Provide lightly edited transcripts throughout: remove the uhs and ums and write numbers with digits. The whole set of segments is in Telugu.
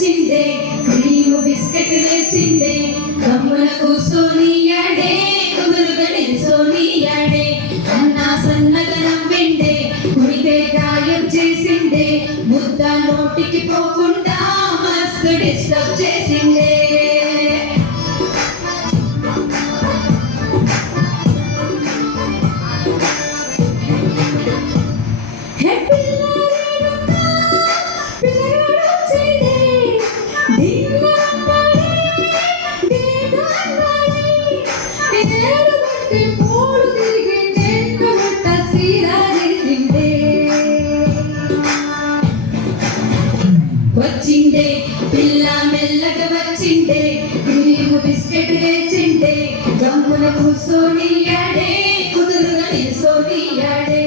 వచ్చిందే క్రీమ్ బిస్కెట్ వేసిందే కమ్మున కూసోనియాడే కుదురుగా నిల్సోనియాడే సన్నగా నవ్విండే కుడితే గాయం చేసిందే ముద్ద నోటికి పోకుండా మస్తు డిస్టర్బ్ చేసిందే వచ్చిండే పిల్ల మెల్లగా వచ్చిండే క్రీమ్ బిస్కెట్ వేసిండే గమ్మున కూసోనియాడే కుదురుగా నిల్సోనియాడే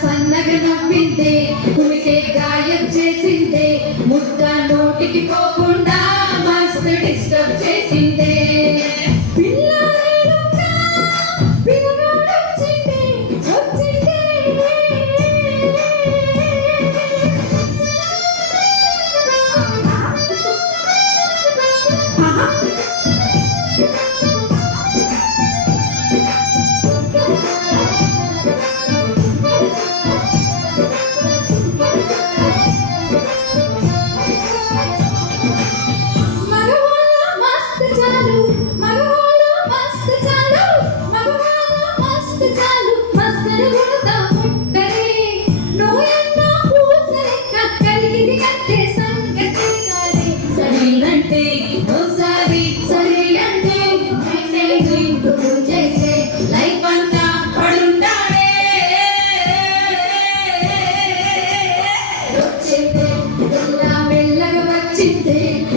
సన్నగా నవ్విందే కులికే గాయం చేసిందే ముద్ద నోటికి పోకుండా మస్తు డిస్టర్బ్ చేసిందే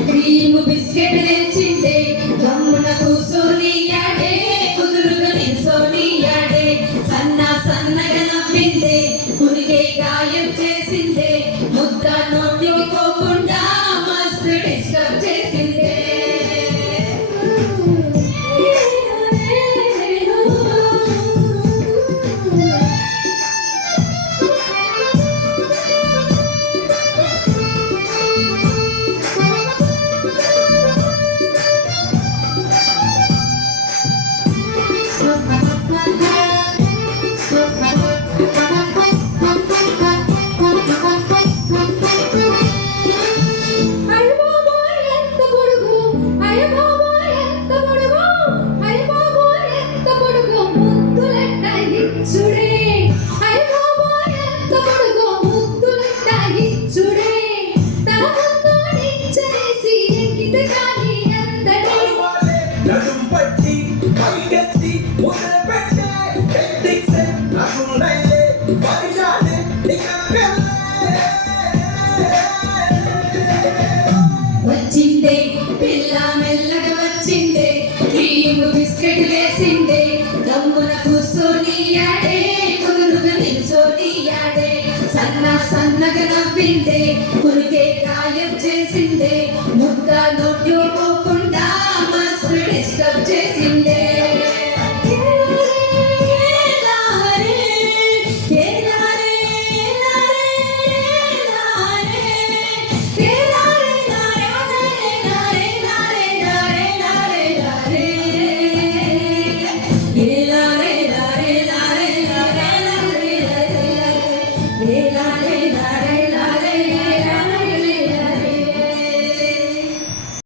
క్రీమ్ బిస్కెట్ తెచ్చిందే గమ్మున కూసోనియాడే కుదురుగా నిల్సోనియాడే సన్నగా నవ్విందే కురికే గాయం చేసిందే ముద్ద నోటికి పోకుండా మస్తు డిస్టర్బ్ చేసిందే వచ్చిందే పిల్ల మెల్లగా వచ్చిందే క్రీమ్ బిస్కెట్ వేసిందే గమ్మున కూసోనియాడే కుదురుగా నిల్సోనియాడే సన్నగా నవ్విందే కురికే గాయం చేసిందే ముద్ద నోటికి పోకుండా మస్తు డిస్టర్బ్ చేసిందే la la la la